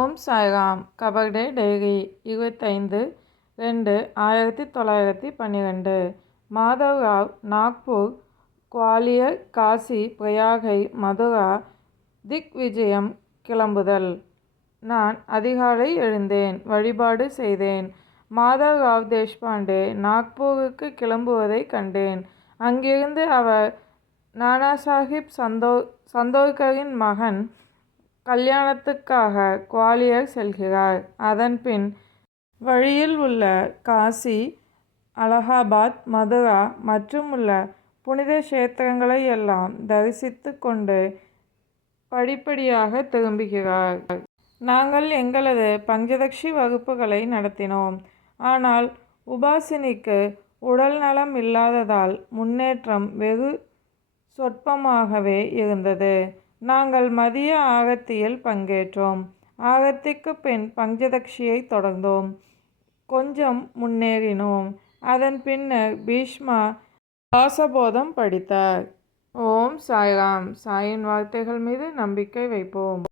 ஓம் Sairam கபர்டே diary இருபத்தைந்து ரெண்டு ஆயிரத்தி தொள்ளாயிரத்தி பன்னிரெண்டு. மாதவ் ராவ் நாக்பூர் குவாலியர் காசி பிரயாகை மதுரா திக் விஜயம் கிளம்புதல். நான் அதிகாலை எழுந்தேன் வழிபாடு செய்தேன். மாதவ் ராவ் தேஷ்பாண்டே நாக்பூருக்கு கிளம்புவதைக் கண்டேன். அங்கிருந்து அவர் நானாசாஹிப் சந்தோ சந்தோர்கரின் மகன் கல்யாணத்துக்காக குவாலியர் செல்கிறார். அதன்பின் வழியில் உள்ள காசி அலகாபாத் மதுரா மற்றும் உள்ள புனித கஷேத்திரங்களை எல்லாம் தரிசித்து கொண்டு படிப்படியாக திரும்புகிறார். நாங்கள் எங்களது பஞ்சதக்ஷி வகுப்புகளை நடத்தினோம். ஆனால் உபாசினிக்கு உடல் நலம் இல்லாததால் முன்னேற்றம் வெகு சொற்பமாகவே இருந்தது. நாங்கள் மதிய ஆகத்தியில் பங்கேற்றோம். ஆகத்திக்கு பின் பஞ்சதக்ஷியை தொடர்ந்தோம். கொஞ்சம் முன்னேறினோம். அதன் பின்னர் பீஷ்மா தாசபோதம் படித்தார். ஓம் சாய்ராம். சாயின் வார்த்தைகள் மீது நம்பிக்கை வைப்போம்.